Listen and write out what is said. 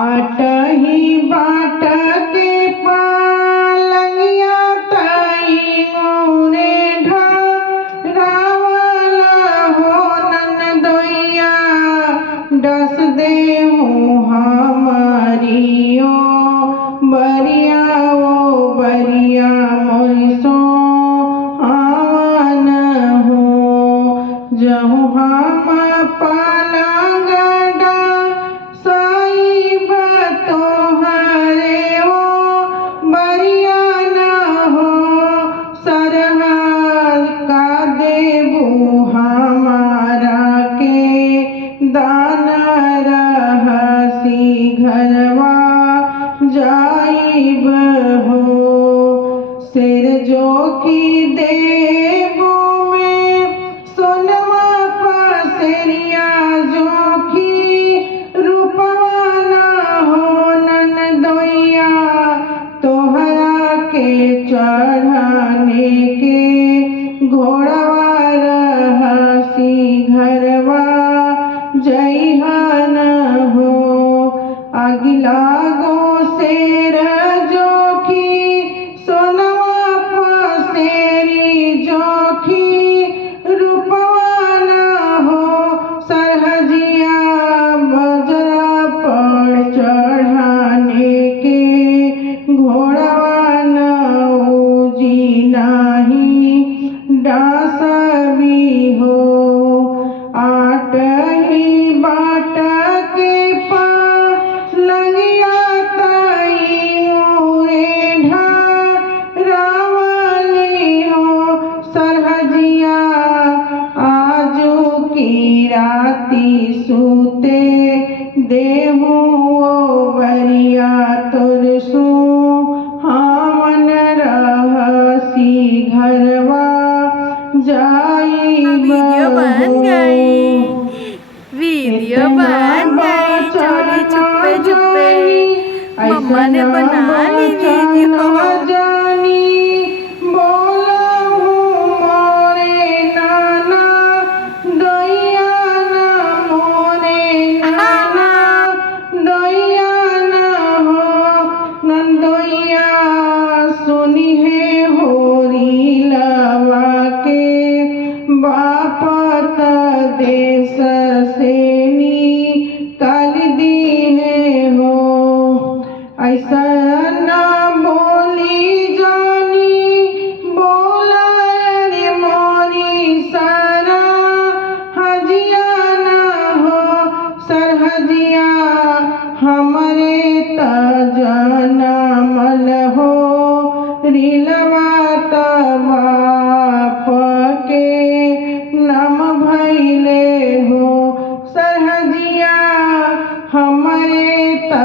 आटही बाट के पालंगिया ताई मोरे ढरावला हो ननदोइया डस देहूँ हमारियो बरिया मोरिसो आवन हो जहु हम पालंग घरवा जाइब हो सिर जो की देबो में सोनवा पसेरिया जो की रूपवा न हो ननदोइया तोहरा के चढ़ाने के घोड़वा रहसी घरवा जइहन हो अगिला गो शेर जोखी सोनवा पसेरी जोखी रूपवा न हो सरहजिया बजरा पर चढ़ाने के घोड़वा न उजी नाही डासबी हो आटही बाट के पालंगिया ताई मोरे ढरावली हो सरहजिया आजू की राती सूते देहूँ बरिया तुरसू हावन रहसी घरवा जाइब वीडियो बन गई चोरी छुपे छुपे मम्मा ने बना ली वीडियो जानी बोलहूँ मोरे नाना दोइया ना मोरे नाना दोइया ना हो नंदोइया सुनी है होरी लवा के बापत देश से निकाल दी है हो ऐसा ना बोली जानी बोला रे मोरी सारा हजिया ना हो सरहजिया हमरे त जनमल हो रिलवा त बाप के नाम भैले हो सरहजिया हमरे त